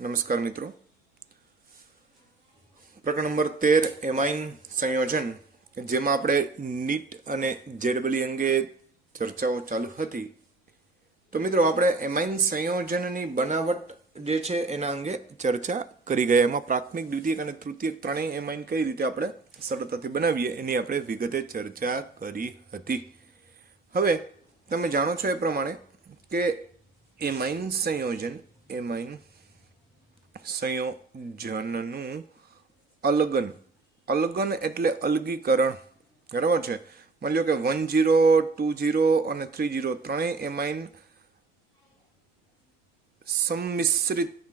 નમસ્કાર મિત્રો, પ્રકરણ નંબર 13 એમાઇન સંયોજન, જેમાં આપણે નીટ અને જેડબલી અંગે ચર્ચાઓ ચાલુ હતી. તો મિત્રો આપણે એમાઇન સંયોજનની બનાવટ જે છે એના અંગે ચર્ચા કરી ગયા. એમાં પ્રાથમિક, દ્વિતીયક અને તૃતીયક ત્રણેય એમાઇન કઈ રીતે આપણે સરળતાથી બનાવીએ એની આપણે વિગતે ચર્ચા કરી હતી. હવે તમે જાણો છો એ પ્રમાણે કે એમાઇન સંયોજનનું અલગન એટલે અલગીકરણ, બરાબર છે. માની લો કે 10, 20 અને 30 ત્રણેય એમાઇન સંમિશ્રિત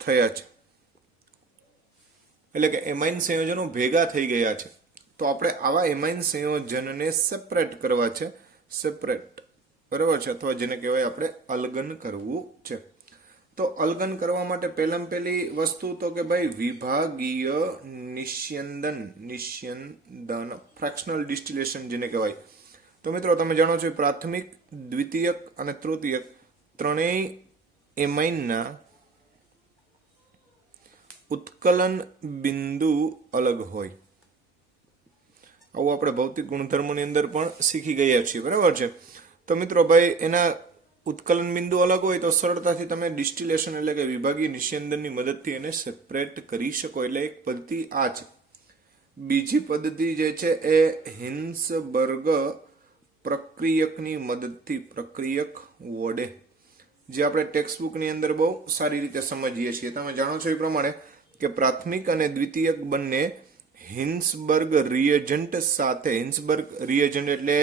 થયા છે, એટલે કે એમાઇન સંયોજનો ભેગા થઈ ગયા છે. તો આપણે આવા એમાઇન સંયોજનને સેપરેટ કરવા છે, બરાબર છે, અથવા જેને કહેવાય આપણે અલગન કરવું છે. તો અલગન કરવા માટે પહેલી વસ્તુ તો કે ભાઈ વિભાગીય નિસ્યંદન, ફ્રેક્શનલ ડિસ્ટિલેશન જેને કહેવાય. તો મિત્રો તમે જાણો છો પ્રાથમિક, દ્વિતીયક અને તૃતીયક ત્રણેય એમાઇનના ઉત્કલન બિંદુ અલગ હોય. આવું આપણે ભૌતિક ગુણધર્મોની અંદર પણ શીખી ગયા છીએ, બરાબર છે. તો મિત્રો ભાઈ એના ઉત્કલન બિંદુ અલગ હોય તો સરળતાથી તમે ડિસ્ટિલેશન એટલે કે વિભાગીય નિસ્યંદનની મદદથી એને સેપરેટ કરી શકો. એટલે એક પદ્ધતિ આ છે. બીજી પદ્ધતિ જે છે એ હિન્સબર્ગ પ્રક્રિયકની મદદથી, પ્રક્રિયક વડે, જે આપણે ટેક્સ્ટબુકની અંદર બહુ સારી રીતે સમજીએ છીએ. તમે જાણો છો એ પ્રમાણે કે પ્રાથમિક અને દ્વિતીયક બંને હિન્સબર્ગ રિએજન્ટ સાથે, હિન્સબર્ગ રિએજન્ટ એટલે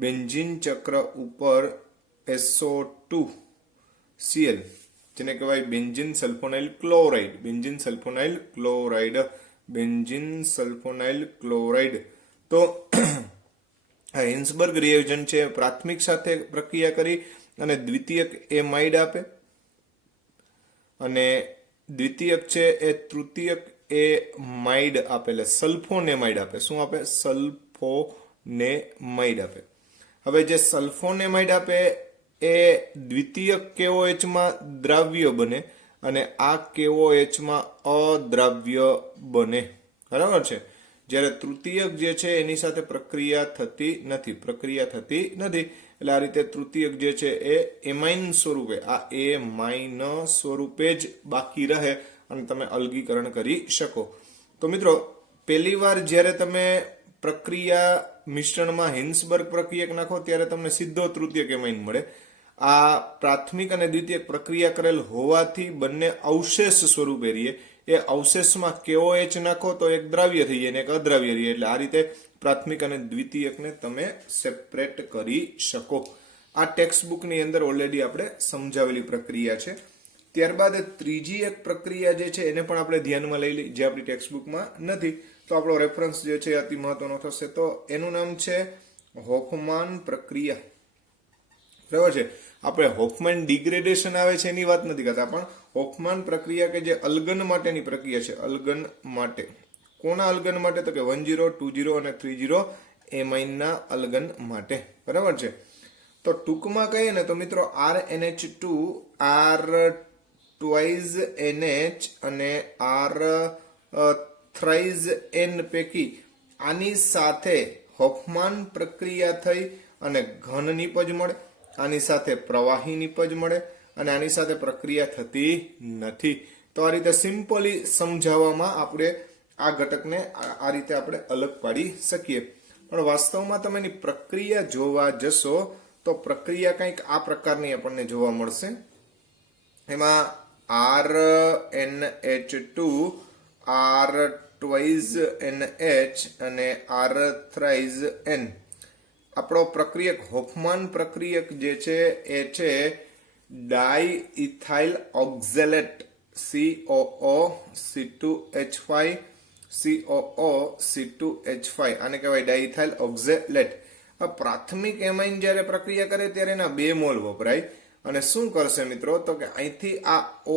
બેન્ઝીન ચક્ર ઉપર SO2Cl જેને કહેવાય બેન્ઝીન સલ્ફોનાઇલ ક્લોરાઇડ. તો આ હિન્સબર્ગ રિએજન્ટ છે, પ્રાથમિક સાથે પ્રક્રિયા કરી અને દ્વિતીયક એમાઇડ આપે, અને દ્વિતીયક છે એ તૃતીયક એમાઇડ આપે, એટલે સલ્ફોનેમાઇડ આપે. શું આપે? સલ્ફોનેમાઇડ આપે. હવે જે સલ્ફોનેમાઇડ આપે એ દ્વિતીયક KOH માં દ્રાવ્ય બને અને આ KOH માં અદ્રાવ્ય બને, બરાબર છે. જ્યારે તૃતીયક જે છે એની સાથે પ્રક્રિયા થતી નથી. એટલે આ રીતે તૃતીયક જે છે એ એમાઇન સ્વરૂપે, આ એમાઇન સ્વરૂપે જ બાકી રહે અને તમે અલગીકરણ કરી શકો. તો મિત્રો પહેલી વાર જ્યારે તમે પ્રક્રિયા મિશ્રણમાં હિન્સબર્ગ પ્રક્રિયક નાખો ત્યારે તમને સીધો તૃતીયક એમાઇન મળે. આ પ્રાથમિક અને દ્વિતીયક પ્રક્રિયા કરેલ હોવાથી બંને અવશેષ સ્વરૂપે રહીએ. એ અવશેષમાં KOH નાખો તો એક દ્રાવ્ય થઈ જાય ને એક અદ્રાવ્ય રહીએ. એટલે આ રીતે પ્રાથમિક અને દ્વિતીયકને તમે સેપરેટ કરી શકો. આ ટેક્સ્ટબુકની અંદર ઓલરેડી આપણે સમજાવેલી પ્રક્રિયા છે. ત્યારબાદ ત્રીજી એક પ્રક્રિયા જે છે એને પણ આપણે ધ્યાનમાં લઈ લઈએ, જે આપણી ટેક્સ્ટબુકમાં નથી. તો આપણો રેફરન્સ જે છે અતિ મહત્વનો થશે. તો એનું નામ છે હોફમાન પ્રક્રિયા, બરાબર છે. આપણે હોફમાન ડિગ્રેડેશન આવે છે એની વાત નથી કરતા, પણ હોફમાન પ્રક્રિયા કે જે અલગન માટેની પ્રક્રિયા છે. અલગન માટે કોના અલગન માટે? તો કે 10, 20 અને 30 એમાઇનના અલગન માટે, બરાબર છે. તો ટૂંકમાં કહીએ ને તો મિત્રો RNH2, R2NH અને R3N પૈકી આની સાથે હોફમાન પ્રક્રિયા થઈ અને ઘન નિપજ મળે, આની સાથે પ્રવાહી નિપજ મળે અને આની સાથે પ્રક્રિયા થતી નથી. તો આ રીતે સિમ્પલી સમજાવવામાં આપણે આ ઘટકને આ રીતે આપણે અલગ પાડી શકીએ. પણ વાસ્તવમાં તમે એની પ્રક્રિયા જોવા જશો તો પ્રક્રિયા કંઈક આ પ્રકારની આપણને જોવા મળશે. એમાં RNH2, R2NH અને R3N આપણો પ્રક્રિયક, હોફમાન પ્રક્રિયક જે છે એ છે ડાઇઇથાઇલ ઓક્ઝેલેટ, COOC2H5, આને કહેવાય ડાઇઇથાઇલ ઓક્ઝેલેટ. પ્રાથમિક એમાઇન જ્યારે પ્રક્રિયા કરે ત્યારે એના 2 મોલ વપરાય અને શું કરશે મિત્રો? તો કે અહીંથી આ O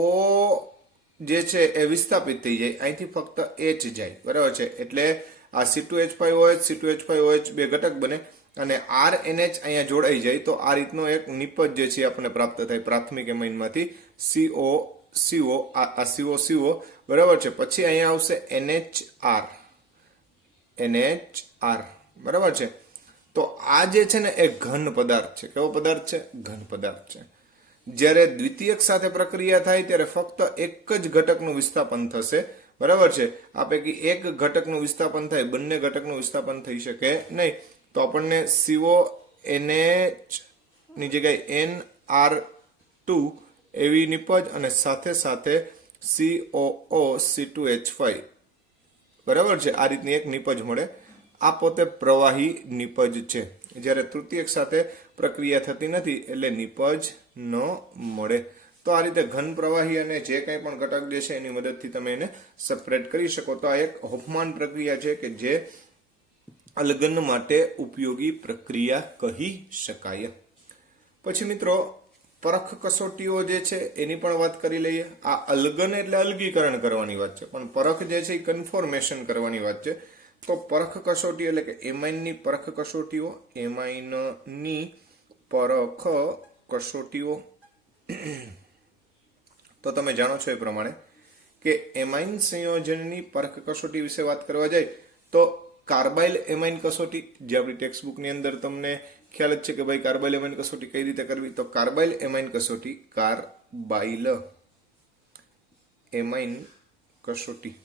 જે છે એ વિસ્થાપિત થઈ જાય, અહીંથી ફક્ત H જાય, બરાબર છે. એટલે આ C2H5OH, C2H5OH બે ઘટક બને અને RNH અહીંયા જોડાઈ જાય તો આ રીતનો એક નિપજ જે છે આપણને પ્રાપ્ત થાય પ્રાથમિક એમાઇનમાંથી CO આ CO બરાબર છે. પછી અહીંયા આવશે NHR બરાબર છે. તો આ જે છે ને એ ઘન પદાર્થ છે. કેવો પદાર્થ છે? ઘન પદાર્થ છે. જ્યારે દ્વિતીયક સાથે પ્રક્રિયા થાય ત્યારે ફક્ત એક જ ઘટકનું વિસ્થાપન થશે બરાબર છે. આ પૈકી એક ઘટકનું વિસ્થાપન થાય, બંને ઘટકનું વિસ્થાપન થઈ શકે નહીં. તો આપણને CONH ની જગ્યાએ NR2 એવી નિપજ અને સાથે સાથે COOC2H5 બરાબર છે. આ રીતની એક નિપજ મળે. આ પોતે પ્રવાહી નિપજ છે. જ્યારે તૃતીયક સાથે પ્રક્રિયા થતી નથી એટલે નિપજ ન મળે. તો આ રીતે ઘન, પ્રવાહી અને જે કંઈ પણ ઘટક જે છે એની મદદથી તમે એને સેપરેટ કરી શકો. તો આ એક હોફમાન પ્રક્રિયા છે કે જે અલગન માટે ઉપયોગી પ્રક્રિયા કહી શકાય. પછી મિત્રો પરખ કસોટીઓ જે છે એની પણ વાત કરી લઈએ. આ અલગન એટલે અલગીકરણ કરવાની વાત છે, પણ પરખ જે છે એ કન્ફર્મેશન કરવાની વાત છે. તો પરખ કસોટી એટલે કે એમાઇનની પરખ કસોટીઓ. એમાઇનની પરખ કસોટીઓ તો તમે જાણો છો એ પ્રમાણે કે એમાઇન સંયોજનની પરખ કસોટી વિશે વાત કરવા જાય તો કાર્બાઇલ એમાઇન કસોટી, જે આપણી ટેક્સ્ટ બુકની અંદર તમને ખ્યાલ જ છે કે ભાઈ કાર્બાઇલ એમાઇન કસોટી કઈ રીતે કરવી. તો કાર્બાઇલ એમાઇન કસોટી, કાર્બાઇલ એમાઇન કસોટી.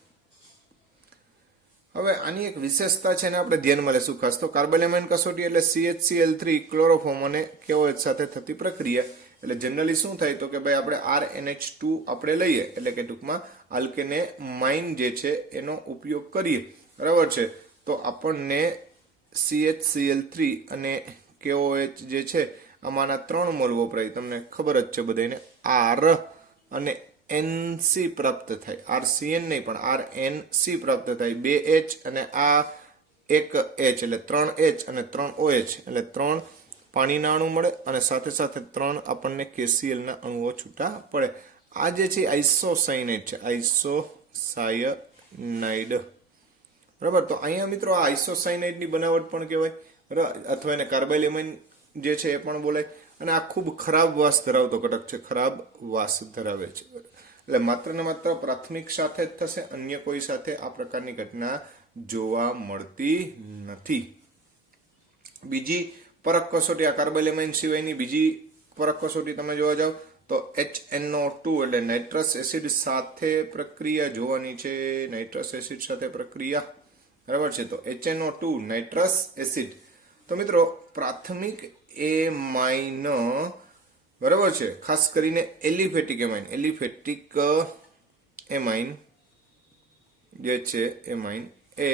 હવે આની એક વિશેષતા છે ને આપણે ધ્યાનમાં લેશું ખાસ. તો કાર્બાઇલ એમાઇન કસોટી એટલે CHCl3 ક્લોરોફોર્મ અને KOH સાથે થતી પ્રક્રિયા. એટલે જનરલી શું થાય તો કે ભાઈ આપણે RNH2 આપણે લઈએ એટલે કે ટૂંકમાં આલ્કેનેમાઇન જે છે એનો ઉપયોગ કરીએ બરાબર છે. તો આપણને CHCl3 અને KOH જે છે આમાંના 3 મોલ વપરાય. તમને ખબર જ છે બધાને. R અને NC પ્રાપ્ત થાય. RCN નહીં પણ RNC પ્રાપ્ત થાય. 2H અને આ એક H એટલે 3H અને 3OH એટલે 3 પાણીના અણુ મળે અને સાથે સાથે 3 આપણને KCl ના અણુઓ છૂટા પડે. આ જે છે આઇસોસાયનાઇડ છે, આઇસોસાયનાઇડ બરાબર. તો અહીંયા મિત્રો આ આઇસોસાયનાઇડ ની બનાવટ પણ કહેવાય બરાબર, અથવા એને કાર્બાઇલ એમાઇન જે છે એ પણ બોલાય. અને આ ખૂબ ખરાબ વાસ ધરાવતો ઘટક છે, ખરાબ વાસ ધરાવે છે. એટલે માત્ર ને માત્ર પ્રાથમિક સાથે જ થશે, અન્ય કોઈ સાથે આ પ્રકારની ઘટના જોવા મળતી નથી. બીજી પરખ કસોટી, આ કાર્બાઇલ એમાઇન સિવાયની બીજી પરખ કસોટી તમે જોવા જાવ તો HNO2 એટલે નાઇટ્રસ એસિડ સાથે પ્રક્રિયા જોવાની છે. નાઇટ્રસ એસિડ સાથે પ્રક્રિયા બરાબર છે. તો HNO2 નાઇટ્રસ એસિડ. તો મિત્રો પ્રાથમિક એમાઇન બરાબર છે, ખાસ કરીને એલિફેટિક એમાઇન જે છે એમાઇન એ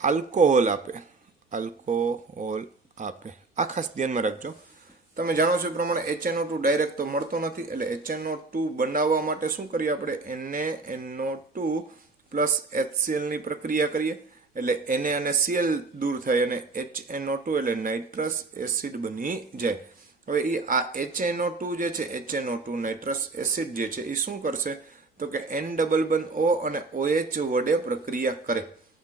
આલ્કોહોલ આપે. આ ખાસ ધ્યાનમાં રાખજો. તમે જાણો છો એ પ્રમાણે HNO2 ડાયરેક્ટ તો મળતો નથી. એટલે HNO2 બનાવવા માટે શું કરીએ આપણે? NaNO2 પ્લસ HCl ની પ્રક્રિયા કરીએ એટલે Na અને Cl દૂર થાય અને HNO2 એટલે નાઇટ્રસ એસિડ બની જાય. હવે આ HNO2 જે છે, HNO2 નાઇટ્રસ એસિડ જે છે એ શું કરશે તો કે N ડબલ બંધ O અને OH વડે પ્રક્રિયા કરે.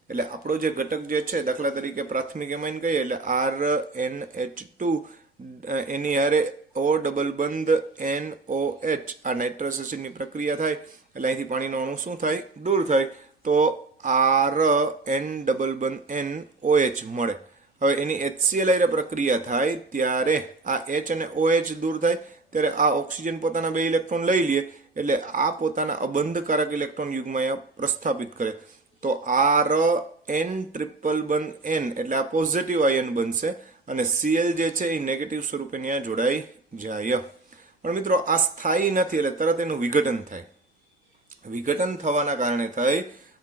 એટલે આપણો જે ઘટક જે છે, દાખલા તરીકે પ્રાથમિક એમાઇન કહીએ એટલે RNH2 એની હારે O ડબલ બંધ NOH આ નાઇટ્રસ એસિડની પ્રક્રિયા થાય એટલે અહીંથી પાણીનો અણુ શું થાય? દૂર થાય. તો RN ડબલ બંધ NOH મળે. હવે એની HCl હારે પ્રક્રિયા થાય ત્યારે આ H અને OH દૂર થાય ત્યારે આ ઓક્સિજન પોતાના 2 ઇલેક્ટ્રોન લઈ લે એટલે આ પોતાના અબંધકારક ઇલેક્ટ્રોન યુગ્મ પ્રસ્થાપિત કરે. તો RN ટ્રિપલ બંધ N એટલે આ પોઝિટિવ આયન બનશે અને Cl જે છે એ નેગેટિવ સ્વરૂપે ત્યાં જોડાઈ જાય. પણ મિત્રો આ સ્થાયી નથી એટલે તરત એનું વિઘટન થાય. વિઘટન થવાના કારણે થઈ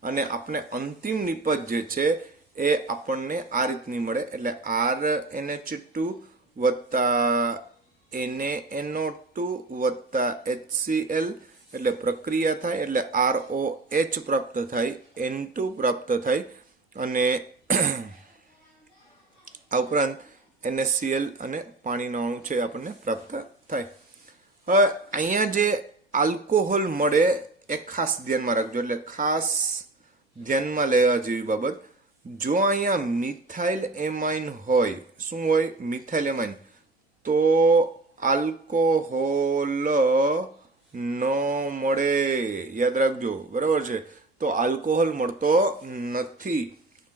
અને આપણે અંતિમ નિપજ જે છે એ આપણને આ રીતની મળે. એટલે RNH2 વત્તા NaNO2 વત્તા HCl એટલે પ્રક્રિયા થાય એટલે ROH પ્રાપ્ત થાય, N2 પ્રાપ્ત થાય અને આ ઉપરાંત NaCl અને પાણીનો અણુ છે આપણને પ્રાપ્ત થાય. હવે અહીંયા જે આલ્કોહોલ મળે એ ખાસ ધ્યાનમાં રાખજો. એટલે ખાસ ધ્યાનમાં લેવા જેવી બાબત. જો અહીંયા મિથાઇલ એમાઇન હોય, શું હોય? મિથાઇલ એમાઇન, તો આલ્કોહોલ ન મળે. યાદ રાખજો, બરાબર છે. તો આલ્કોહોલ મળતો નથી,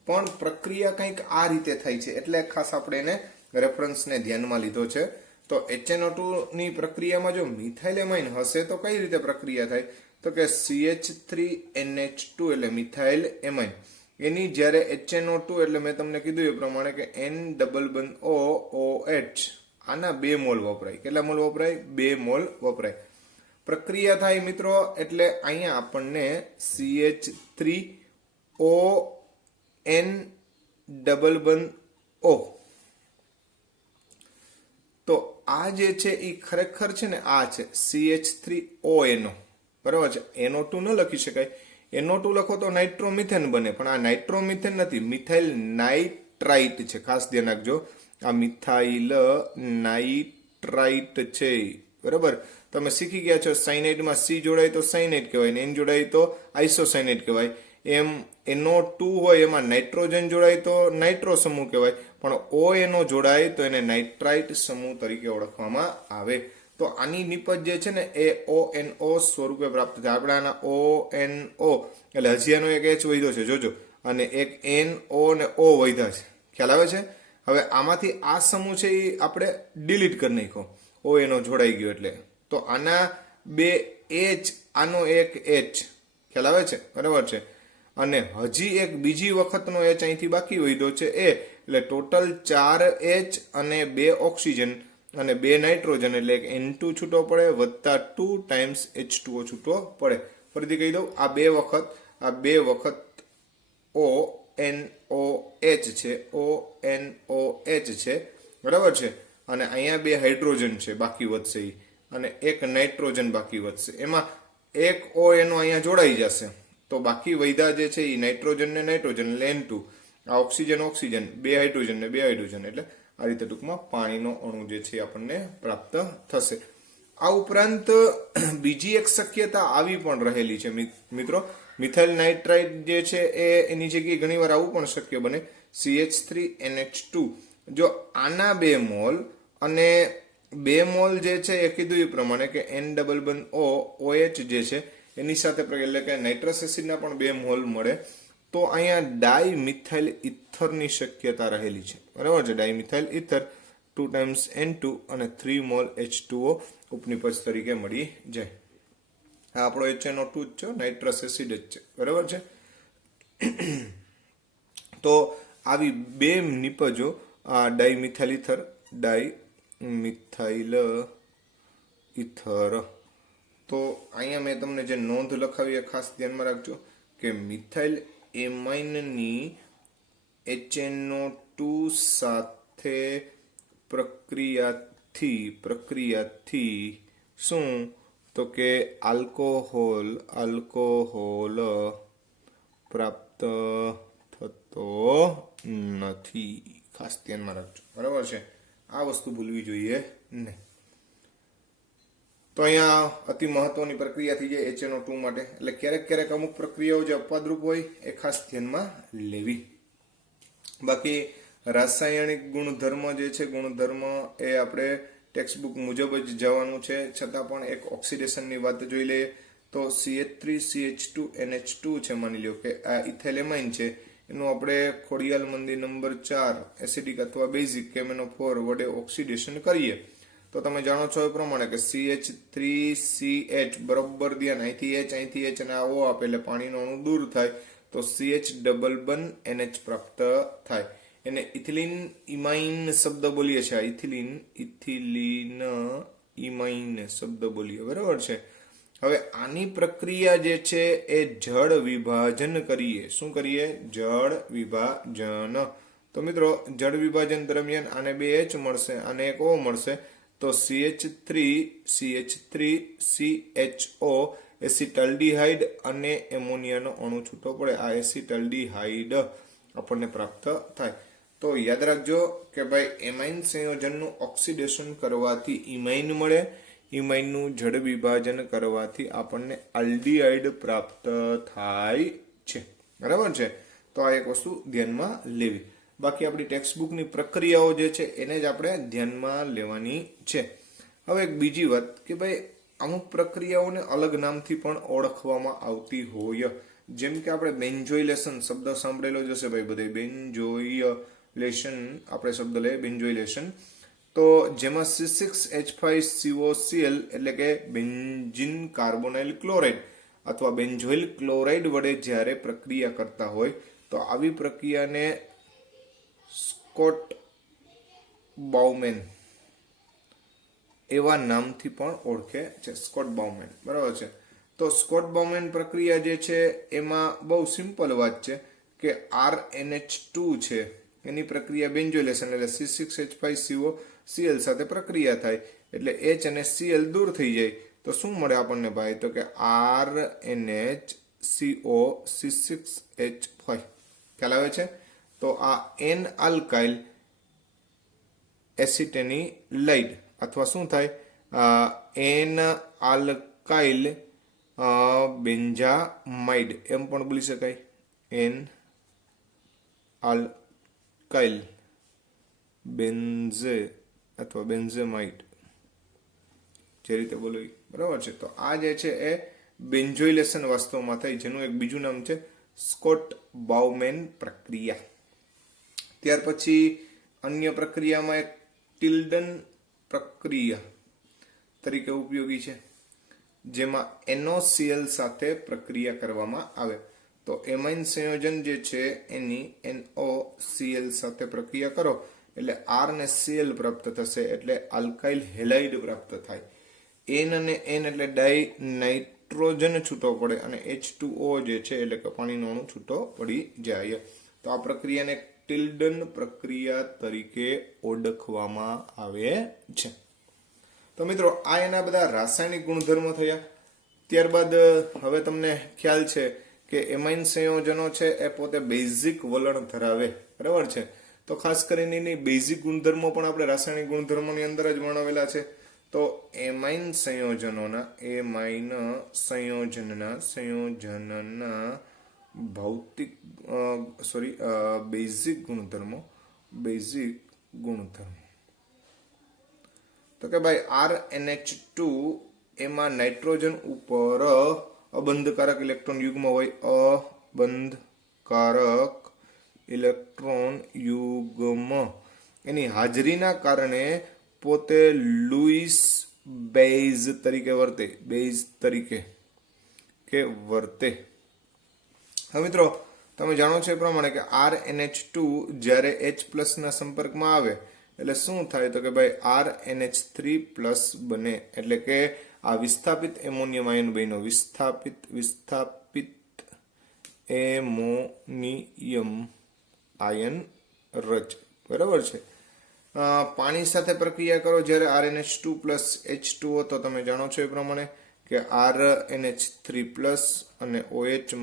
પણ પ્રક્રિયા કંઈક આ રીતે થાય છે, એટલે ખાસ આપણે એને રેફરન્સને ધ્યાનમાં લીધો છે. તો HNO2 ની પ્રક્રિયામાં જો મિથાઇલ એમાઇન હશે તો કઈ રીતે પ્રક્રિયા થાય? તો કે CH3NH2 એટલે મિથાઇલ એમાઇન, એની જ્યારે HNO2 એટલે મેં તમને કીધું એ પ્રમાણે કે N-double-bond-OH, આના 2 મોલ વપરાય. કેટલા મોલ વપરાય? 2 મોલ વપરાય. પ્રક્રિયા થાય મિત્રો, એટલે અહીંયા આપણને CH3ON-double-bond-O. તો આ જે છે એ ખરેખર છે ને આ છે CH3ONO, બરાબર છે. NO2 ન લખી શકાય. NO2 લખો તો નાઇટ્રોમિથેન બને, પણ આ નાઇટ્રોમિથેન નથી, મિથાઇલ નાઇટ્રાઇટ છે. ખાસ ધ્યાન રાખજો, આ મિથાઇલ નાઇટ્રાઇટ છે, બરાબર. તમે શીખી ગયા છો, સાયનાઇડમાં C જોડાય તો સાયનાઇડ કહેવાય, ને N જોડાય તો આઇસોસાયનાઇડ કહેવાય. એમ NO2 હોય એમાં નાઇટ્રોજન જોડાય તો નાઇટ્રો સમૂહ કહેવાય, પણ ONO જોડાય તો એને નાઇટ્રાઇટ સમૂહ તરીકે ઓળખવામાં આવે. તો આની નિપજ જે છે ને એ ONO સ્વરૂપે પ્રાપ્ત થાય. આપણે આના ONO એટલે હજી આનો એક H વધ્યો છે, જોજો, અને એક NO ને O વધ્યા છે. ખ્યાલ આવે છે? હવે આમાંથી આ સમૂહ છે એ આપણે ડિલીટ કરી નાખ્યો, ONO જોડાઈ ગયો એટલે. તો આના 2 H, આનો એક H. ખ્યાલ આવે છે? બરાબર છે. અને હજી એક બીજી વખતનો H અહીંથી બાકી વધ્યો છે એ, એટલે ટોટલ 4 H અને 2 ઓક્સિજન અને 2 નાઇટ્રોજન, એટલે એક N2 છૂટો પડે વત્તા 2 ટાઈમ્સ H2O છૂટો પડે. ફરીથી કહી દઉં, આ 2 વખત ONOH છે, ONOH છે, બરાબર છે. અને અહીંયા 2 હાઇડ્રોજન છે બાકી વધશે, અને એક નાઇટ્રોજન બાકી વધશે. એમાં એક ONO અહીંયા જોડાઈ જશે, તો બાકી વૈધા જે છે એ નાઇટ્રોજન ને નાઇટ્રોજન એટલે N2, આ ઓક્સિજન 2 હાઇડ્રોજન ને 2 હાઇડ્રોજન, એટલે આ રીતે ટૂંકમાં પાણીનો અણુ જે છે આપણને પ્રાપ્ત થશે. આ ઉપરાંત બીજી એક શક્યતા આવી પણ રહેલી છે મિત્રો, મિથાઇલ નાઇટ્રાઇટ જે છે એ એની જગ્યાએ ઘણીવાર આવું પણ શક્ય બને, CH3NH2. જો આના 2 મોલ અને 2 મોલ જે છે એ કીધું એ પ્રમાણે કે N-double-bond-OH જે છે એની સાથે એટલે કે નાઇટ્રસ એસિડના પણ 2 મોલ મળે, તો અહીંયા ડાયમિથાઇલ ઇથરની શક્યતા રહેલી છે, બરાબર છે. ડાયમિથાઇલ ઇથર 2 ટાઈમ્સ N2 અને 3 મોલ H2O ઉપનિપજ તરીકે મળી જાય. આ આપણો HNO2 જ છે, નાઇટ્રસ એસિડ જ છે, બરાબર છે. તો આવી 2 નિપજો, આ ડાયમિથાઇલ ઇથર, ડાયમિથાઇલ ઇથર. તો અહીંયા મેં તમને જે નોંધ લખાવી એ ખાસ ધ્યાનમાં રાખજો કે મિથાઇલ એમાઇનની HNO2 સાથે પ્રક્રિયાથી શું? તો કે આલ્કોહોલ પ્રાપ્ત થતો નથી. ખાસ ધ્યાનમાં રાખજો, બરાબર છે. આ વસ્તુ ભૂલવી જોઈએ નહીં. તો અહીંયા અતિ મહત્વની પ્રક્રિયા થઈ જાય HNO2 માટે, એટલે ક્યારેક અમુક પ્રક્રિયાઓ જે અપવાદરૂપ હોય એ ખાસ ધ્યાનમાં લેવી. બાકી રાસાયણિક ગુણધર્મ જે છે, ગુણધર્મ એ આપણે ટેક્સ્ટબુક મુજબ જ જવાનું છે, છતાં પણ એક ઓક્સિડેશનની વાત જોઈ લઈએ. તો CH3CH2NH2 છે, માની લ્યો કે આ ઇથાઇલ એમાઇન છે, એનું આપણે ખોડિયાલ મંદી નંબર 4 એસિડિક અથવા બેઝિક KMnO4 વડે ઓક્સિડેશન કરીએ તો તમે જાણો છો એ પ્રમાણે કે CH3CH બરોબર ધ્યાન, અહીંથી H અને આ O આપે એટલે પાણીનો અણુ દૂર થાય, તો CH-double-bond-NH પ્રાપ્ત થાય. એને ઇથિલિન ઇમાઇન શબ્દ બોલીએ છીએ, ઇથિલિન ઇમાઇન શબ્દ બોલીએ, બરાબર છે. હવે આની પ્રક્રિયા જે છે એ જળ વિભાજન કરીએ. શું કરીએ? જળ વિભાજન. તો મિત્રો જળ વિભાજન દરમિયાન આને 2 H મળશે, આને એક O મળશે, તો CH3CHO એસિટાલ્ડીહાઇડ અને એમોનિયાનો અણુ છૂટો પડે. આ એસિટાલ્ડીહાઇડ આપણને પ્રાપ્ત થાય. તો યાદ રાખજો કે ભાઈ એમાઇન સંયોજનનું ઓક્સિડેશન કરવાથી ઇમાઇન મળે, ઇમાઇનનું જળ વિભાજન કરવાથી આપણને આલ્ડીહાઇડ પ્રાપ્ત થાય છે, બરાબર છે. તો આ એક વસ્તુ ધ્યાનમાં લેવી. બાકી આપણી ટેક્સ્ટ બુકની પ્રક્રિયાઓ જે છે એને જ આપણે ધ્યાનમાં લેવાની છે. હવે એક બીજી વાત કે ભાઈ અમુક પ્રક્રિયાઓને અલગ નામથી પણ ઓળખવામાં આવતી હોય, જેમ કે આપણે બેન્જોઇલેશન શબ્દ સાંભળેલો જ હશે ભાઈ બધે. બેન્જોઇલેશન આપણે શબ્દ લઈએ બેન્જોઇલેશન, તો જેમાં C6H5COCl એટલે કે બેન્ઝીન કાર્બોનાઇલ ક્લોરાઇડ અથવા બેન્ઝોઇલ ક્લોરાઇડ વડે જ્યારે પ્રક્રિયા કરતા હોય તો આવી પ્રક્રિયાને સ્કોટ બાઉમેન એવા નામથી પણ ઓળખે છે. સ્કોટ બાઉમેન, બરાબર છે. તો સ્કોટ બાઉમેન પ્રક્રિયા જે છે એમાં બહુ સિમ્પલ વાત છે કે RNH2 છે એની પ્રક્રિયા બેન્જોઇલેશન એટલે C6H5COCl સાથે પ્રક્રિયા થાય એટલે H અને Cl દૂર થઈ જાય તો શું મળે આપણને ભાઈ? તો કે RNHCO C6H5. ખ્યાલ આવે છે? તો આ N આલ્કાઇલ એસિટેનિલાઇડ અથવા શું થાય N આલ્કાઇલ બેન્ઝામાઇડ એમ પણ બોલી શકાય. N આલ્કાઇલ બેન્ઝે અથવા બેન્ઝેમાઇડ જે રીતે બોલો, બરાબર છે. તો આ જે છે એ બેન્જોઇલેશન વાસ્તવમાં થાય, જેનું એક બીજું નામ છે સ્કોટ બાઉમેન પ્રક્રિયા. ત્યાર પછી અન્ય પ્રક્રિયામાં એક ટિલ્ડન પ્રક્રિયા તરીકે ઉપયોગી છે, જેમાં NOCl સાથે પ્રક્રિયા કરવામાં આવે તો એમાઇન સંયોજન જે છે એની NOCl સાથે પ્રક્રિયા કરો એટલે R અને Cl પ્રાપ્ત થશે એટલે આલ્કાઇલ હેલાઇડ પ્રાપ્ત થાય. N અને N એટલે ડાઈ નાઇટ્રોજન છૂટો પડે અને H2O જે છે એટલે કે પાણીનો અણુ છૂટો પડી જાય. તો આ પ્રક્રિયાને ટિલ્ડન પ્રક્રિયા તરીકે ઓળખવામાં આવે છે. તો મિત્રો આ એના બધા રાસાયણિક ગુણધર્મો થયા. ત્યારબાદ હવે તમને ખ્યાલ છે કે એમાઇન સંયોજનો છે એ પોતે બેઝિક વલણ ધરાવે, બરાબર છે. તો ખાસ કરીને એની બેઝિક ગુણધર્મો પણ આપણે રાસાયણિક ગુણધર્મોની અંદર જ વર્ણવેલા છે. તો એમાઇન સંયોજનના ભૌતિક બેઝિક ગુણધર્મો તો કે ભાઈ RNH2 એમાં નાઇટ્રોજન ઉપર અબંધકારક ઇલેક્ટ્રોન યુગ્મ હોય. અબંધકારક ઇલેક્ટ્રોન યુગ્મ એની હાજરીના કારણે પોતે લુઈસ બેઝ તરીકે વર્તે. હવે મિત્રો તમે જાણો છો એ પ્રમાણે કે RNH2 જ્યારે H+ ના સંપર્કમાં આવે એટલે શું થાય? તો કે ભાઈ RNH3+ બને એટલે કે આ વિસ્થાપિત એમોનિયમ આયન બન્યો. વિસ્થાપિત એમોનિયમ આયન રચ, બરાબર છે. પાણી સાથે પ્રક્રિયા કરો જ્યારે RNH2+ H2O તો તમે જાણો છો એ પ્રમાણે કે RNH3+ અને OH-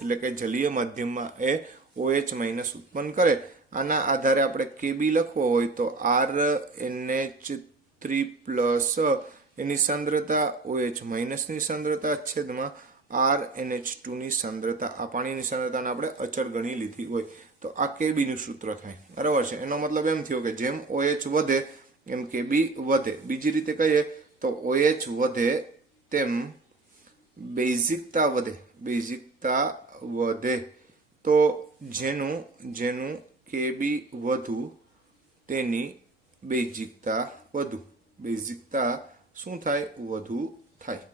એટલે કે જલીય માધ્યમમાં એ OH- ઉત્પન્ન કરે. આના આધારે આપણે Kb લખવો હોય તો RNH3+ એની સાંદ્રતા OH- ની સાંદ્રતા છેદમાં RNH2 ની સાંદ્રતા, આ પાણીની સાંદ્રતાને આપણે અચળ ગણી લીધી હોય તો આ Kb નું સૂત્ર થાય, બરાબર છે. એનો મતલબ એમ થયો કે જેમ OH વધે એમ Kb વધે. બીજી રીતે કહીએ તો OH વધે તેમ બેઝિકતા વધે. તો જેનું Kb વધુ તેની બેઝિકતા શું થાય? વધુ થાય.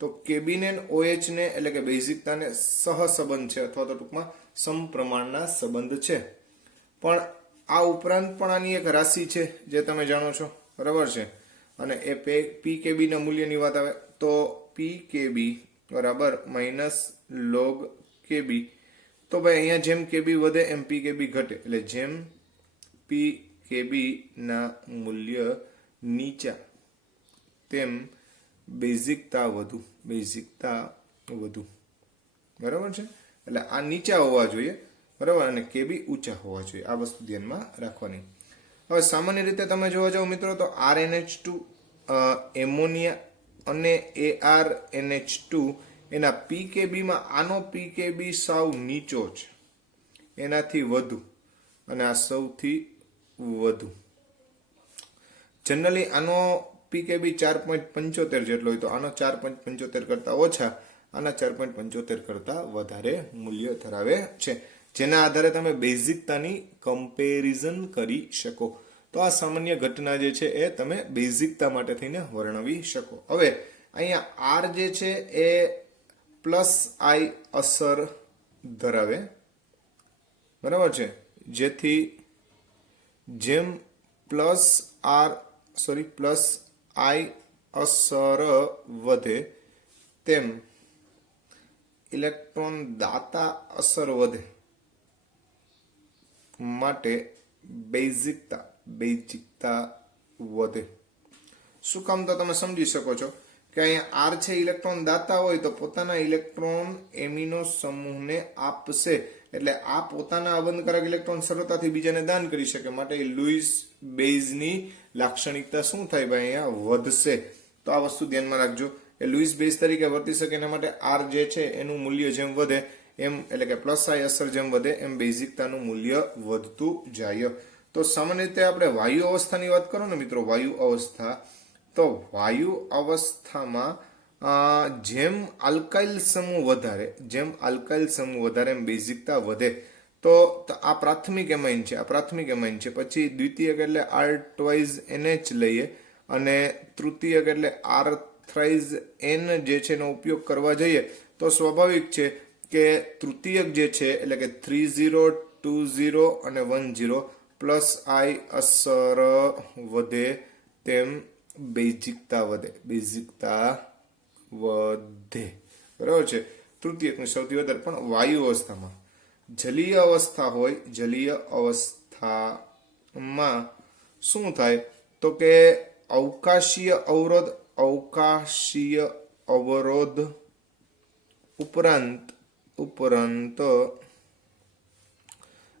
તો Kb ને OH ને એટલે કે બેઝિકતાને સહસંબંધ છે અથવા તો ટૂંકમાં સમપ્રમાણના સંબંધ છે. પણ આ ઉપરાંત પણ આની એક રાશિ છે જે તમે જાણો છો, બરાબર છે. અને એ pKb ના મૂલ્યની વાત આવે તો pKb બરાબર -log Kb. તો ભાઈ અહીંયા જેમ Kb વધે એમ pKb ઘટે એટલે જેમ pKb ના મૂલ્ય નીચા તેમ બેઝિકતા વધુ, બરાબર છે. એટલે આ નીચા હોવા જોઈએ, બરાબર, અને Kb ઊંચા હોવા જોઈએ. આ વસ્તુ ધ્યાનમાં રાખવાની. હવે સામાન્ય રીતે તમે જોવા જાવ મિત્રો તો RNH2 એમોનિયા અને ARNH2 એના પીકેબી માં આનો પીકેબી સાવ નીચો છે, એનાથી વધુ, અને આ સૌથી વધુ. જનરલી આનો પીકેબી 4.75 જેટલો હોય તો આનો 4.75 કરતા ઓછા, આના 4.75 કરતા વધારે મૂલ્ય ધરાવે છે, જેના આધારે તમે બેઝિકતાની કમ્પેરિઝન કરી શકો. તો આ સામાન્ય ઘટના જે છે એ તમે બેઝિકતા માટે થઈને વર્ણવી શકો. હવે અહીંયા આર જે છે એ પ્લસ આઈ અસર ધરાવે, બરાબર છે, જેથી જેમ પ્લસ આઈ અસર વધે તેમ ઇલેક્ટ્રોન દાતા અસર વધે, માટે બેઝિકતા વધે. શું કામ? તો તમે સમજી શકો છો કે અહીંયા આર છે ઇલેક્ટ્રોન દાતા હોય તો પોતાના ઇલેક્ટ્રોન એમિનો સમૂહને આપશે, એટલે આ પોતાના અબંધકારક ઇલેક્ટ્રોન સરળતાથી બીજાને દાન કરી શકે, માટે લુઈસ બેઝની લાક્ષણિકતા શું થાય ભાઈ? અહીંયા વધશે. તો આ વસ્તુ ધ્યાનમાં રાખજો. એ લુઈસ બેઝ તરીકે વર્તી શકે એના માટે આર જે છે એનું મૂલ્ય જેમ વધે એમ, એટલે કે પ્લસ આઈ અસર જેમ વધે એમ બેઝિકતાનું મૂલ્ય વધતું જાય. તો સામાન્ય રીતે આપણે વાયુ અવસ્થાની વાત કરો ને મિત્રો, વાયુ અવસ્થા, તો વાયુ અવસ્થામાં જેમ આલ્કાઇલ સમૂહ વધારે એમ બેઝિકતા વધે. તો આ પ્રાથમિક એમાઇન છે, પછી દ્વિતીયક એટલે આર ટ્વાઇઝ NH લઈએ, અને તૃતીયક એટલે આર થ્રાઇઝ N જે છે એનો ઉપયોગ કરવા જઈએ તો સ્વાભાવિક છે કે તૃતીયક જે છે એટલે કે 30, 20 અને 10 પ્લસ આઈ અસર વધે તેમ બેઝિકતા વધે, બરાબર છે. તૃતીયકનું સૌથી વધારે. પણ વાયુ અવસ્થામાં, જલીય અવસ્થા હોય, જલીય અવસ્થામાં શું થાય? તો કે અવકાશીય અવરોધ ઉપરાંત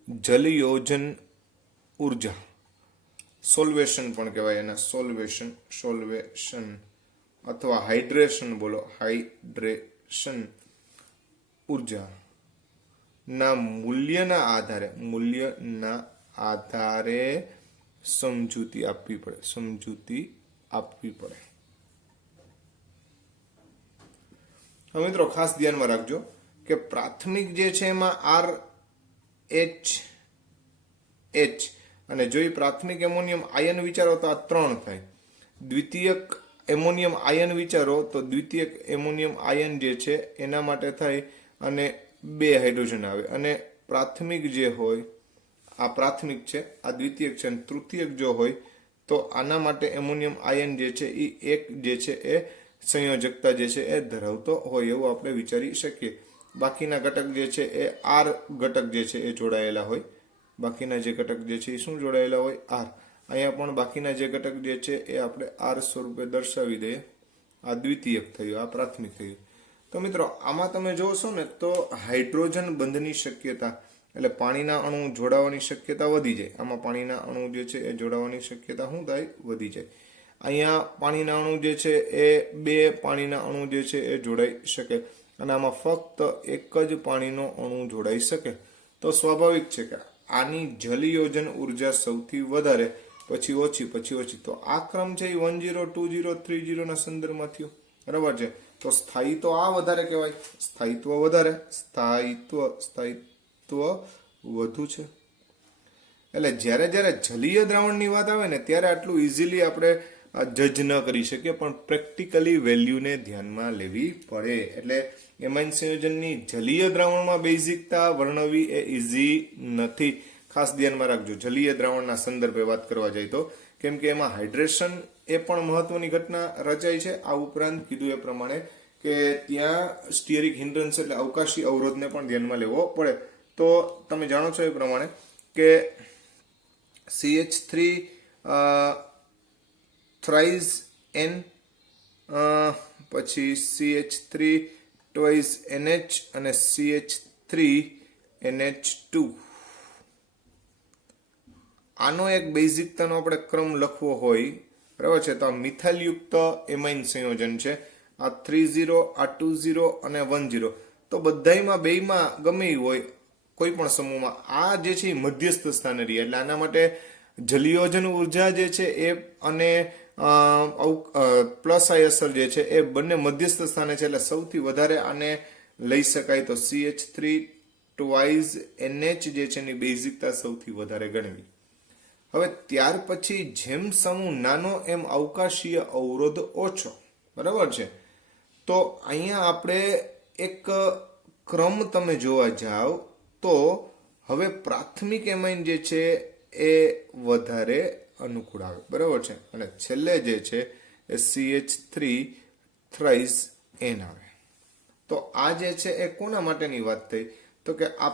જલયોજન ઉર્જા, સોલ્વેશન પણ કહેવાય એને, સોલ્વેશન અથવા હાઇડ્રેશન ઉર્જા ના મૂલ્યના આધારે સમજૂતી આપવી પડે. હવે મિત્રો ખાસ ધ્યાનમાં રાખજો કે પ્રાથમિક જે છે એમાં આર એચ અને જો એ પ્રાથમિક એમોનિયમ આયન વિચારો તો આ 3 થાય. દ્વિતીયક એમોનિયમ આયન વિચારો તો દ્વિતીયક એમોનિયમ આયન જે છે એના માટે થાય અને 2 હાઇડ્રોજન આવે. અને પ્રાથમિક જે હોય આ પ્રાથમિક છે, આ દ્વિતીયક છે, અને તૃતીયક જો હોય તો આના માટે એમોનિયમ આયન જે છે એ એક જે છે એ સંયોજકતા જે છે એ ધરાવતો હોય એવું આપણે વિચારી શકીએ. બાકીના ઘટક જે છે એ આર ઘટક જે છે એ જોડાયેલા હોય, બાકીના જે ઘટક જે છે એ શું જોડાયેલા હોય? આર. અહીંયા પણ બાકીના જે ઘટક જે છે એ આપણે આર સ્વરૂપે દર્શાવી દઈએ. આ દ્વિતીયક થયું, આ પ્રાથમિક થયું. તો મિત્રો આમાં તમે જોશો ને તો હાઇડ્રોજન બંધની શક્યતા એટલે પાણીના અણુ જોડાવાની શક્યતા વધી જાય. આમાં પાણીના અણુ જે છે એ જોડાવાની શક્યતા શું થાય? વધી જાય. અહીંયા પાણીના અણુ જે છે એ 2 પાણીના અણુ જે છે એ જોડાઈ શકે, અને આમાં ફક્ત એક જ પાણીનો અણુ જોડાઈ શકે. તો સ્વાભાવિક છે કે આની જલયોજન ઉર્જા સૌથી વધારે, પછી ઓછી. તો આ ક્રમ છે એ 10, 20, 30 ના સંદર્ભમાં થયો, બરાબર છે. તો સ્થાયિત્વ આ વધારે કહેવાય, સ્થાયિત્વ વધુ છે. એટલે જ્યારે જલીય દ્રાવણની વાત આવે ને ત્યારે આટલું ઇઝીલી આપણે જજ ન કરી શકીએ, પણ પ્રેક્ટિકલી વેલ્યુને ધ્યાનમાં લેવી પડે. એટલે એમાઇન સંયોજનની જલીય દ્રાવણમાં બેઝિકતા વર્ણવવી એ ઇઝી નથી. ખાસ ધ્યાનમાં રાખજો જલીય દ્રાવણના સંદર્ભે વાત કરવા જાય તો, કેમ કે એમાં હાઇડ્રેશન એ પણ મહત્વની ઘટના રચાય છે. આ ઉપરાંત કીધું એ પ્રમાણે કે ત્યાં સ્ટીયરિક હિન્ડ્રન્સ એટલે અવકાશી અવરોધને પણ ધ્યાનમાં લેવો પડે. તો તમે જાણો છો એ પ્રમાણે કે CH3 થ્રાઇઝ N, પછી CH3 ટ્વાઇઝ NH અને CH3 NH2. આનો એક બેઝિકતાનો આપણે ક્રમ લખવો હોય, બરાબર છે, તો આ મિથાઇલયુક્ત એમાઇન સંયોજન છે. આ 30 આ 20 અને 10, તો બધાયમાં બેયમાં ગમે ઈ હોય કોઈ પણ સમૂહમાં આ જે છે એ મધ્યસ્થ સ્થાને રહે. એટલે આના માટે જલિયોજન ઉર્જા જે છે એ અને પ્લસ આઈ અસર જે છે એ બંને મધ્યસ્થ સ્થાને છે. એટલે સૌથી વધારે આને લઈ શકાય તો CH3 ટ્વાઇસ NH જે છે એની બેઝિકતા સૌથી વધારે ગણવી. હવે ત્યાર પછી જેમ સમૂહ નાનો એમ અવકાશીય અવરોધ ઓછો, બરાબર છે. તો અહીંયા આપણે એક ક્રમ તમે જોવા જાઓ તો હવે પ્રાથમિક એમાઇન જે છે એ વધારે અનુકૂળ આવે, બરાબર છે. અને છેલ્લે જે છે એ CH3 થ્રાઇસ N આવે. તો આ જે છે એ કોના માટેની વાત થઈ? તો કે આ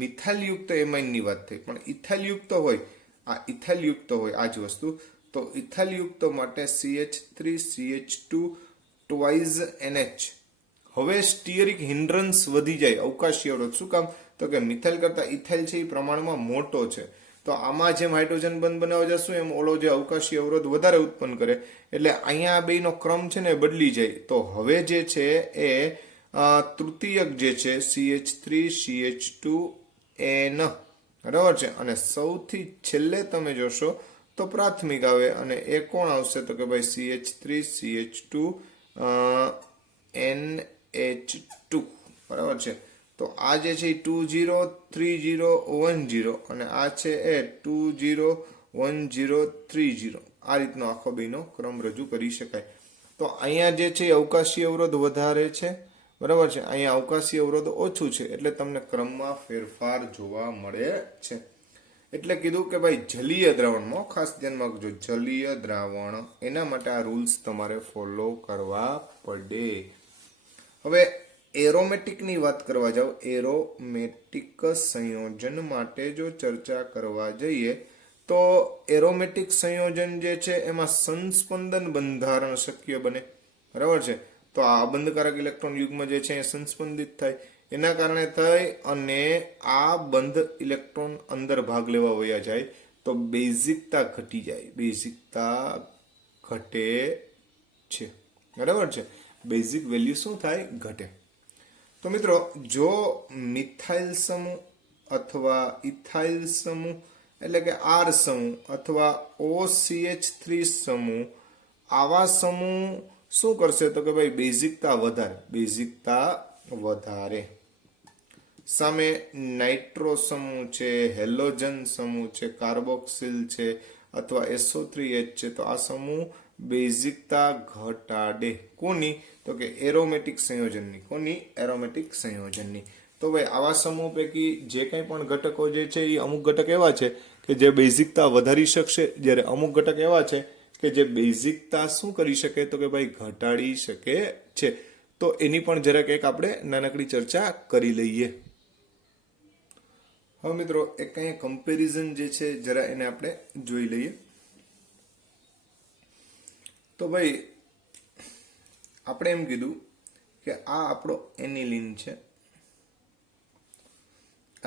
મિથાઇલયુક્ત એમાઇનની વાત થઈ. પણ ઇથાઇલયુક્ત હોય, આ ઇથાઇલયુક્ત હોય આ જ વસ્તુ, તો ઇથાઇલયુક્ત માટે CH3 CH2 ટ્વાઇસ NH. હવે સ્ટીયરિક હિન્ડ્રન્સ વધી જાય અવકાશીય અવરોધ. શું કામ? તો કે મિથાઇલ કરતા ઇથાઇલ છે એ પ્રમાણમાં મોટો છે. તો આમાં જેમ હાઇડ્રોજન બંધ બનાવવા જશું એમ ઓલો જે અવકાશીય અવરોધ વધારે ઉત્પન્ન કરે. એટલે અહીંયા આ બેનો ક્રમ છે ને બદલી જાય. તો હવે જે છે એ તૃતીયક જે છે CH3 CH2 N, બરાબર છે. અને સૌથી છેલ્લે તમે જોશો તો પ્રાથમિક આવે અને એ કોણ આવશે? તો કે ભાઈ CH3 CH2 NH2, બરાબર છે. તો આ જે છે 20 30 10 અને આ છે એ 20 10 30. આ રીતનો આખો બેનો ક્રમ રજૂ કરી શકાય. તો અહીંયા જે છે અવકાશી અવરોધ વધારે છે, બરાબર છે. અહીંયા અવકાશી અવરોધ ઓછું છે એટલે તમને ક્રમમાં ફેરફાર જોવા મળે છે. એટલે કીધું કે ભાઈ જલીય દ્રાવણમાં ખાસ ધ્યાનમાં રાખજો, જલીય દ્રાવણ એના માટે આ રૂલ્સ તમારે ફોલો કરવા પડે. હવે એરોમેટિક ની વાત કરવા જાવ, એરોમેટિક સંયોજન માટે જો ચર્ચા કરવા જઈએ તો એરોમેટિક સંયોજન જે છે એમાં સંસ્પંદન બંધારણ શક્ય બને, બરાબર છે. તો આ બંધકારક ઇલેક્ટ્રોન યુગ્મ જે છે એ સંસ્પંદિત થાય, એના કારણે થઈ અને આ બંધ ઇલેક્ટ્રોન અંદર ભાગ લેવા વયા જાય તો બેઝિકતા ઘટી જાય, બેઝિકતા ઘટે છે, બરાબર છે. બેઝિક વેલ્યુ શું થાય? ઘટે. તો મિત્રો જો મિથાઇલ સમૂહ અથવા ઇથાઇલ સમૂહ એટલે કે R સમૂહ અથવા OCH3 સમૂહ, આવા સમૂહ શું કરશે? તો કે ભાઈ બેઝિકતા વધારે, બેઝિકતા વધારે. સામે નાઇટ્રો સમૂહ છે, હેલોજન સમૂહ છે, કાર્બોક્સિલ છે અથવા SO3H છે, તો આ સમૂહ બેઝિકતા ઘટાડે. કોની? તો કે એરોમેટિક સંયોજનની. કોની? એરોમેટિક સંયોજનની. તો ભાઈ આવા સમૂહ પૈકી જે કંઈ પણ ઘટકો જે છે એ અમુક ઘટક એવા છે કે જે બેઝિકતા વધારી શકશે, જ્યારે અમુક ઘટક એવા છે કે જે બેઝિકતા શું કરી શકે? તો કે ભાઈ ઘટાડી શકે છે. તો એની પણ જરાક એક આપણે નાનકડી ચર્ચા કરી લઈએ. હવે મિત્રો એક અહીંયા કમ્પેરિઝન જે છે જરા એને આપણે જોઈ લઈએ. તો ભાઈ આપણે એમ કીધું કે આ આપણો એનિલિન છે.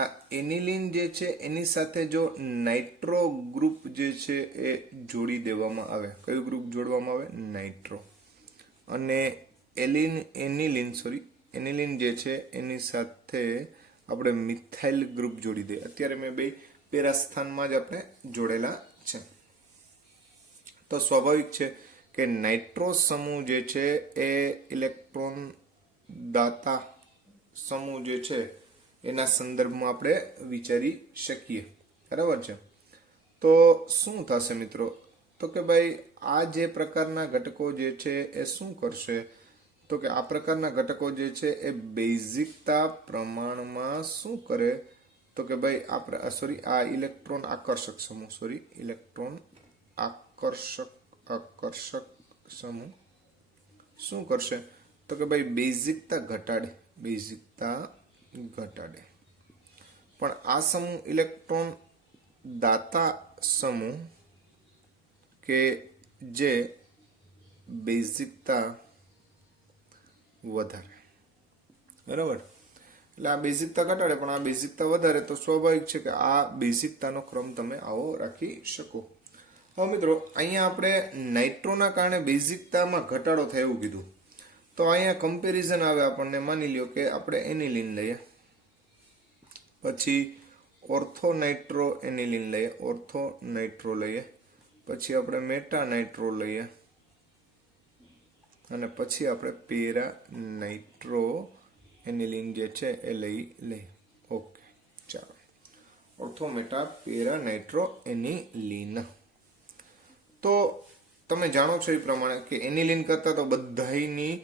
આ એનિલિન જે છે એની સાથે જો નાઇટ્રો ગ્રુપ જે છે એ જોડી દેવામાં આવે. કયું ગ્રુપ જોડવામાં આવે? નાઇટ્રો. અને એનિલિન જે છે એની સાથે આપણે મિથાઇલ ગ્રુપ જોડી દઈએ. અત્યારે મેં બે પેરા સ્થાનમાં જ આપણે જોડેલા છે. તો સ્વાભાવિક છે કે નાઇટ્રો સમૂહ જે છે એ ઇલેક્ટ્રોન દાતા સમૂહ જે છે એના સંદર્ભમાં આપણે વિચારી શકીએ, બરાબર છે. તો શું થશે મિત્રો? તો કે ભાઈ આ જે પ્રકારના ઘટકો જે છે એ શું કરશે? તો કે આ પ્રકારના ઘટકો જે છે એ બેઝિકતા પ્રમાણમાં શું કરે? તો કે ભાઈ આ ઇલેક્ટ્રોન આકર્ષક સમૂહ, ઇલેક્ટ્રોન આકર્ષક સમૂહ શું કરશે? તો કે ભાઈ બેઝિકતા ઘટાડે, બેઝિકતા ઘટાડે. પણ આ સમૂહ ઇલેક્ટ્રોન દાતા સમૂહ કે જે બેઝિકતા વધારે, બરાબર. એટલે આ બેઝિકતા ઘટાડે પણ આ બેઝિકતા વધારે, તો સ્વાભાવિક છે કે આ બેઝિકતાનો ક્રમ તમે આવો રાખી શકો. હવે મિત્રો અહીંયા આપણે નાઇટ્રોના કારણે બેઝિકતામાં ઘટાડો થાય એવું કીધું. તો અહીંયા કમ્પેરિઝન આવે આપણને, માની લ્યો કે આપણે એનિલિન લઈએ, પછી ઓર્થોનાઇટ્રો એનિલિન લઈએ, ઓર્થોનાઇટ્રો લઈએ, પછી આપણે મેટાનાઇટ્રો લઈએ, અને પછી આપણે પેરાનાઇટ્રો એનિલિન જે છે એ લઈએ. ઓકે, ચાલો, ઓર્થો મેટા પેરાનાઇટ્રો એનિલિન. તો તમે જાણો છો એ પ્રમાણે કે એનિલિન કરતા તો બધાની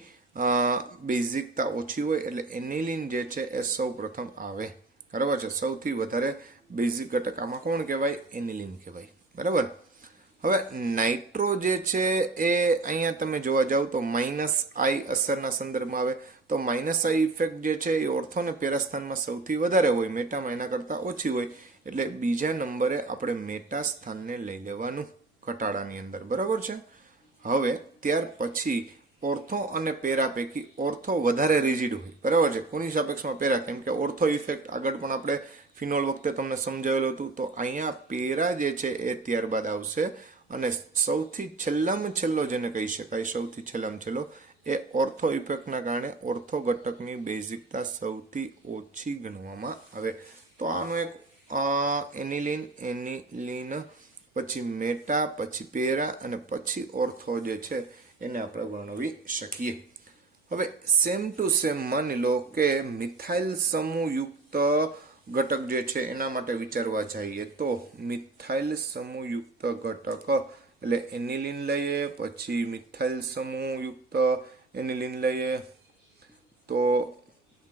બેઝિકતા ઓછી હોય, એટલે એનિલિન જે છે એ સૌ પ્રથમ આવે. બરાબર છે. સૌથી વધારે બેઝિક ઘટક આમાં કોણ કહેવાય? એનિલિન કહેવાય. બરાબર. હવે નાઇટ્રો જે છે એ અહીંયા તમે જોવા જાવ તો -I અસરના સંદર્ભમાં આવે. તો -I ઇફેક્ટ જે છે એ ઓર્થો અને પેરા સ્થાનમાં સૌથી વધારે હોય, મેટામાં એના કરતા ઓછી હોય, એટલે બીજા નંબરે આપણે મેટા સ્થાનને લઈ લેવાનું ઘટાડાની અંદર. બરાબર છે. હવે ત્યાર પછી ઓર્થો અને પેરા પૈકી ઓર્થો વધારે રિજિડ હોય. બરાબર છે. કોની સાપેક્ષમાં? પેરા. કેમ કે ઓર્થો ઇફેક્ટ આગળ પણ આપણે ફિનોલ વખતે તમને સમજાવેલું હતું. તો અહીંયા પેરા જે છે એ ત્યારબાદ આવશે, અને સૌથી છેલ્લામાં છેલ્લો જેને કહી શકાય, સૌથી છેલ્લામાં છેલ્લો એ ઓર્થો ઇફેક્ટના કારણે ઓર્થો ઘટકની બેઝિકતા સૌથી ઓછી ગણવામાં આવે. તો આનો એક એનિલિન, પછી મેટા, પછી પેરા અને પછી ઓર્થો જે છે એને આપણે વર્ણવી શકીએ. હવે સેમ ટુ સેમ માની લો કે મિથાઇલ સમૂહયુક્ત ઘટક જે છે એના માટે વિચારવા જઈએ તો મિથાઇલ સમૂહયુક્ત ઘટક એટલે એનિલિન લઈએ, પછી મિથાઇલ સમૂહયુક્ત એનિલિન લઈએ, તો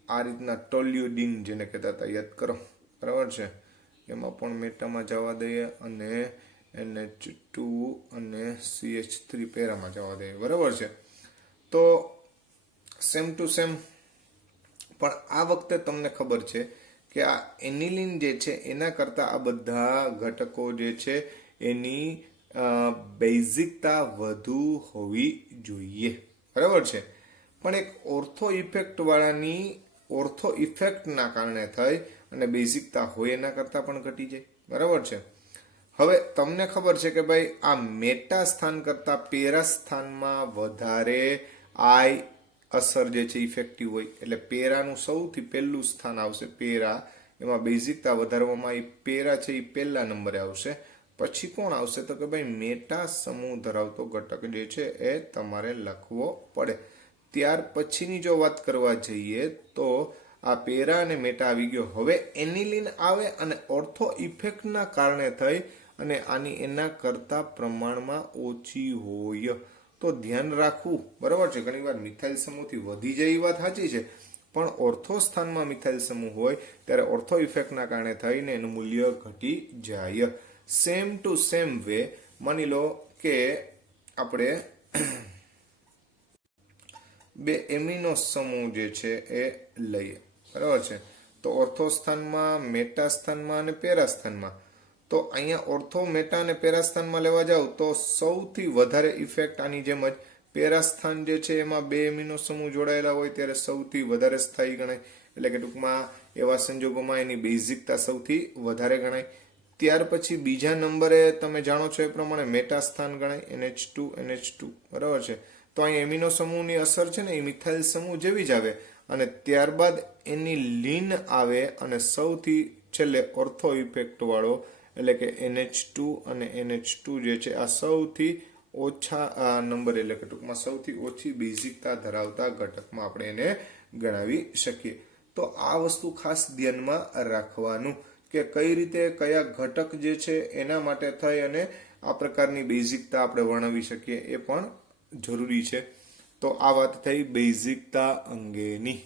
આ રીતના ટોલ્યુડિન જેને કહેતા હતા, યાદ કરો. બરાબર છે. એમાં પણ મેટામાં જવા દઈએ અને NH2 અને CH3 પેરામાં જવા દઈએ. બરાબર છે. તો સેમ ટુ સેમ, પણ આ વખતે તમને ખબર છે કે આ એનિલિન જે છે એના કરતા આ બધા ઘટકો જે છે એની બેઝિકતા વધુ હોવી જોઈએ. બરાબર છે. પણ એક ઓર્થો ઇફેક્ટ વાળાની ઓર્થો ઇફેક્ટના કારણે થઈ અને બેઝિકતા હોય એના કરતા પણ ઘટી જાય. બરાબર છે. હવે તમને ખબર છે કે ભાઈ આ મેટા સ્થાન કરતા પેરા સ્થાનમાં વધારે I અસર જે છે ઇફેક્ટિવ હોય, એટલે પેરાનું સૌથી પહેલું સ્થાન આવશે પેરા. એમાં બેઝિકતા વધારવામાં પેરા છે એ પહેલા નંબરે આવશે. પછી કોણ આવશે? તો કે ભાઈ મેટા સમૂહ ધરાવતો ઘટક જે છે એ તમારે લખવો પડે. ત્યાર પછીની જો વાત કરવા જઈએ તો આ પેરા અને મેટા આવી ગયો. હવે એનિલિન આવે અને ઓર્થો ઇફેક્ટના કારણે થઈ અને આની એના કરતા પ્રમાણમાં ઓછી હોય. તો ધ્યાન રાખવું. બરાબર છે. ઘણી વાર મિથાઇલ સમૂહથી વધી જાય એ વાત સાચી છે, પણ ઓર્થો સ્થાનમાં મિથાઇલ સમૂહ હોય ત્યારે ઓર્થો ઇફેક્ટના કારણે થઈને એનું મૂલ્ય ઘટી જાય. સેમ ટુ સેમ વે માની લો કે આપણે બે એમિનો સમૂહ જે છે એ લઈએ. બરાબર છે. તો ઓર્થો સ્થાનમાં, મેટા સ્થાનમાં અને પેરા સ્થાનમાં. તો અહીંયા ઓર્થો, મેટા અને પેરા સ્થાનમાં લેવા જાવ તો સૌથી વધારે ઇફેક્ટ આની જેમ જ પેરા સ્થાન જે છે એમાં બે એમિનો સમૂહ જોડાયેલા હોય ત્યારે સૌથી વધારે સ્થાયી ગણાય. એટલે કે ટૂંકમાં એવા સંજોગોમાં એની બેઝિકતા સૌથી વધારે ગણાય. ત્યાર પછી બીજા નંબરે તમે જાણો છો એ પ્રમાણે મેટા સ્થાન ગણાય, NH2. બરાબર છે. તો અહીં એમિનો સમૂહની અસર છે ને એ મિથાઇલ સમૂહ જેવી જ આવે, અને ત્યારબાદ એની લીન આવે અને સૌથી છેલ્લે ઓર્થો ઇફેક્ટ વાળો એટલે કે NH2 અને NH2 જે છે આ સૌથી ઓછા નંબર, એટલે કે ટૂંકમાં સૌથી ઓછી બેઝિકતા ધરાવતા ઘટકમાં આપણે એને ગણાવી શકીએ. તો આ વસ્તુ ખાસ ધ્યાનમાં રાખવાનું કે કઈ રીતે કયા ઘટક જે છે એના માટે થઈ અને આ પ્રકારની બેઝિકતા આપણે વર્ણવી શકીએ એ પણ જરૂરી છે. તો આ વાત થઈ બેઝિકતા અંગેની.